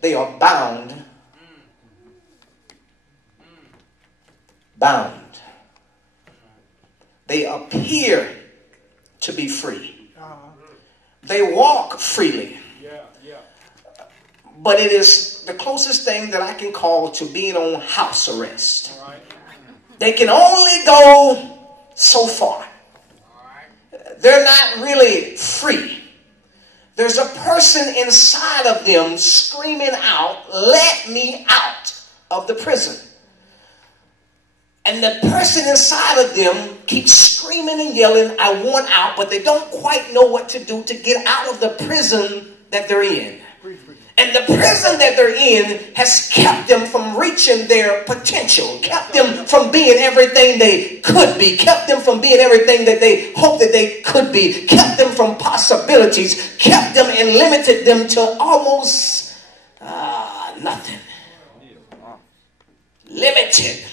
they are bound. Bound. They appear to be free. They walk freely. But it is the closest thing that I can call to being on house arrest. They can only go so far. They're not really free. There's a person inside of them screaming out, "Let me out of the prison." And the person inside of them keeps screaming and yelling, "I want out," but they don't quite know what to do to get out of the prison that they're in. And the prison that they're in has kept them from reaching their potential, kept them from being everything they could be, kept them from being everything that they hoped that they could be, kept them from possibilities, kept them and limited them to almost nothing. Limited.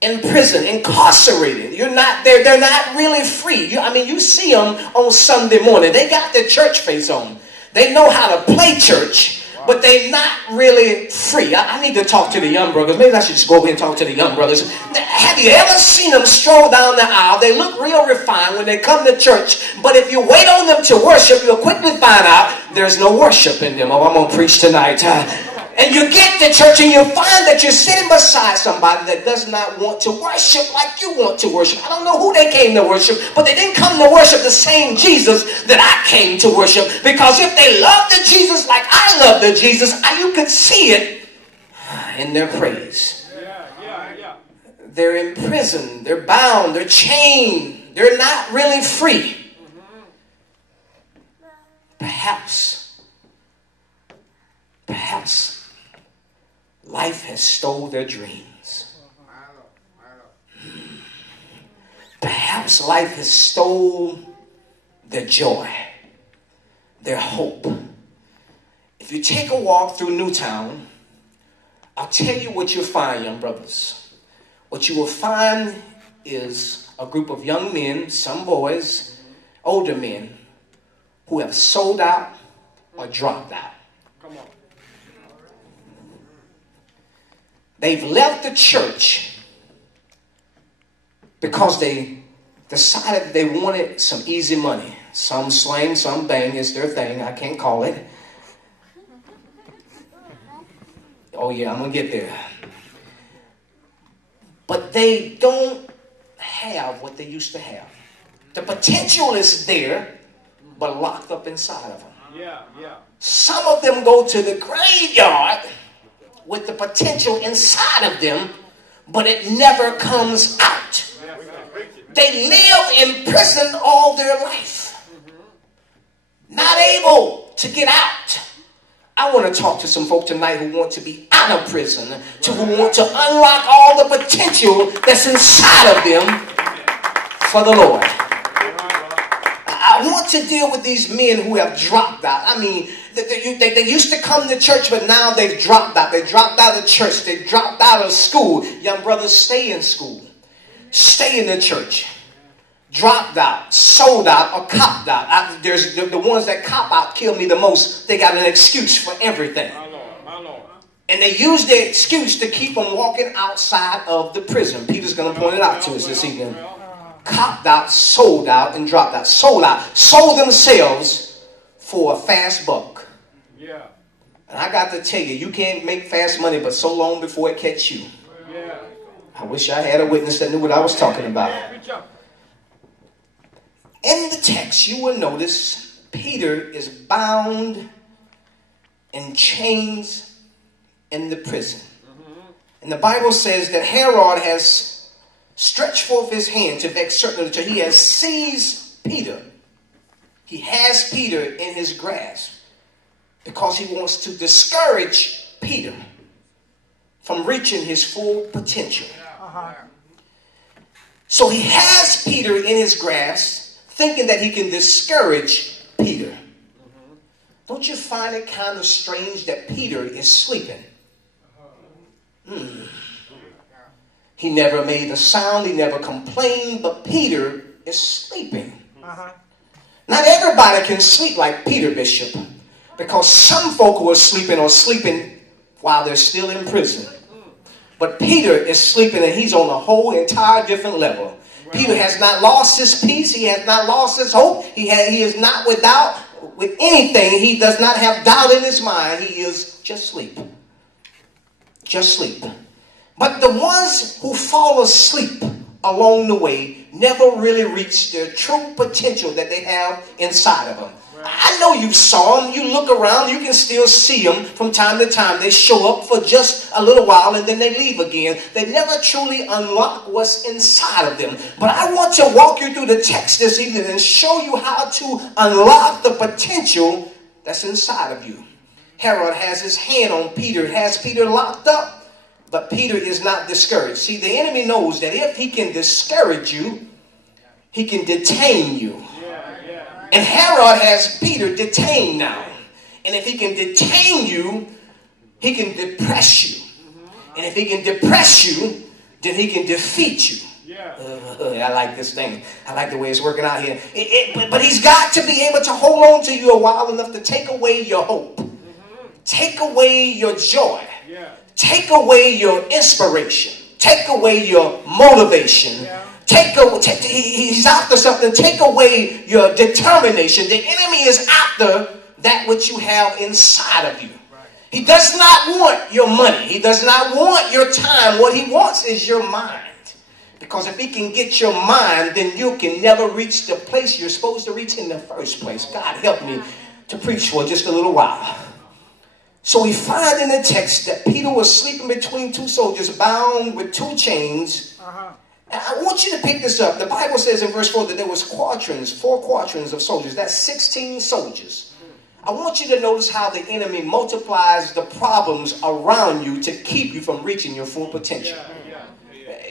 In prison, incarcerated. They're not really free. You see them on Sunday morning. They got their church face on. They know how to play church, but they're not really free. I need to talk to the young brothers. Maybe I should just go over and talk to the young brothers. Have you ever seen them stroll down the aisle? They look real refined when they come to church, but if you wait on them to worship, you'll quickly find out there's no worship in them. Oh, I'm going to preach tonight. And you get to church and you find that you're sitting beside somebody that does not want to worship like you want to worship. I don't know who they came to worship, but they didn't come to worship the same Jesus that I came to worship. Because if they love the Jesus like I love the Jesus, you could see it in their praise. They're in prison. They're bound. They're chained. They're not really free. Perhaps life has stole their dreams. Perhaps life has stole their joy, their hope. If you take a walk through Newtown, I'll tell you what you'll find, young brothers. What you will find is a group of young men, some boys, older men, who have sold out or dropped out. They've left the church because they decided they wanted some easy money. Some slang, some bang is their thing. I can't call it. Oh yeah, I'm going to get there. But they don't have what they used to have. The potential is there, but locked up inside of them. Some of them go to the graveyard with the potential inside of them, but it never comes out. They live in prison all their life, not able to get out. I want to talk to some folk tonight who want to be out of prison, who want to unlock all the potential that's inside of them for the Lord. I want to deal with these men who have dropped out. They used to come to church, but now they've dropped out. They dropped out of church. They dropped out of school. Young brothers, stay in school. Stay in the church. Dropped out, sold out, or copped out. There's the ones that cop out kill me the most. They got an excuse for everything. And they use their excuse to keep them walking outside of the prison. Peter's going to point it out to us this evening. Copped out, sold out, and dropped out. Sold out. Sold themselves for a fast buck. And I got to tell you, you can't make fast money but so long before it catch you. I wish I had a witness that knew what I was talking about. In the text, you will notice Peter is bound in chains in the prison. And the Bible says that Herod has stretched forth his hand to vex certain until he has seized Peter. He has Peter in his grasp because he wants to discourage Peter from reaching his full potential. So he has Peter in his grasp, thinking that he can discourage Peter. Don't you find it kind of strange that Peter is sleeping? He never made a sound, he never complained, but Peter is sleeping. Not everybody can sleep like Peter, Bishop, Because some folk who are sleeping while they're still in prison. But Peter is sleeping and he's on a whole entire different level. Peter has not lost his peace. He has not lost his hope. He is not without with anything. He does not have doubt in his mind. He is just asleep. Just sleep. But the ones who fall asleep along the way never really reach their true potential that they have inside of them. I know you saw them. You look around, you can still see them from time to time. They show up for just a little while and then they leave again. They never truly unlock what's inside of them. But I want to walk you through the text this evening and show you how to unlock the potential that's inside of you. Herod has his hand on Peter, has Peter locked up, but Peter is not discouraged. See, the enemy knows that if he can discourage you, he can detain you. And Herod has Peter detained now. And if he can detain you, he can depress you. And if he can depress you, then he can defeat you. I like this thing. I like the way it's working out here. But he's got to be able to hold on to you a while enough to take away your hope. Take away your joy. Take away your inspiration. Take away your motivation. He's after something. Take away your determination. The enemy is after that which you have inside of you. He does not want your money. He does not want your time. What he wants is your mind. Because if he can get your mind, then you can never reach the place you're supposed to reach in the first place. God help me to preach for just a little while. So we find in the text that Peter was sleeping between two soldiers bound with two chains. I want you to pick this up. The Bible says in verse 4 that there was four quaternions of soldiers. That's 16 soldiers. I want you to notice how the enemy multiplies the problems around you to keep you from reaching your full potential.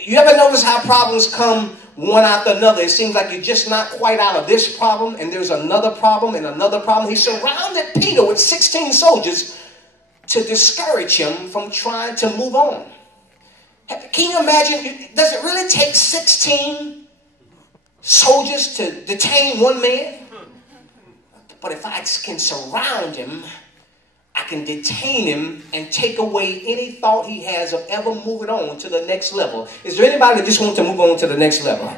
You ever notice how problems come one after another? It seems like you're just not quite out of this problem, and there's another problem and another problem. He surrounded Peter with 16 soldiers to discourage him from trying to move on. Can you imagine? Does it really take 16 soldiers to detain one man? But if I can surround him, I can detain him and take away any thought he has of ever moving on to the next level. Is there anybody that just wants to move on to the next level?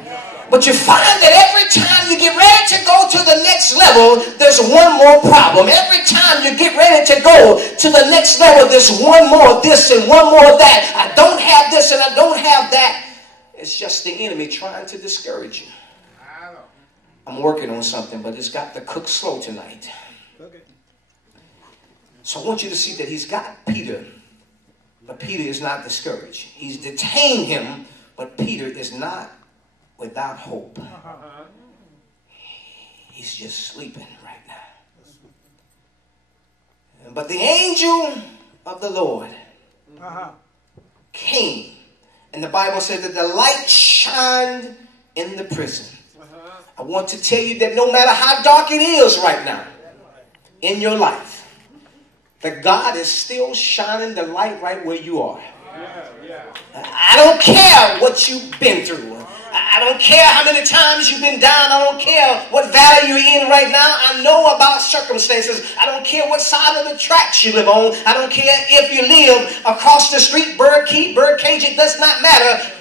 But you find that every time you get ready to go to the next level, there's one more problem. Every time you get ready to go to the next level, there's one more this and one more that. I don't have this and I don't have that. It's just the enemy trying to discourage you. I'm working on something, but it's got to cook slow tonight. So I want you to see that he's got Peter, but Peter is not discouraged. He's detained him, but Peter is not without hope. He's just sleeping right now. But the angel of the Lord came, and the Bible said that the light shined in the prison. I want to tell you that no matter how dark it is right now in your life, that God is still shining the light right where you are. I don't care what you've been through. I don't care how many times you've been down. I don't care what valley you're in right now. I know about circumstances. I don't care what side of the tracks you live on. I don't care if you live across the street, bird cage. It does not matter.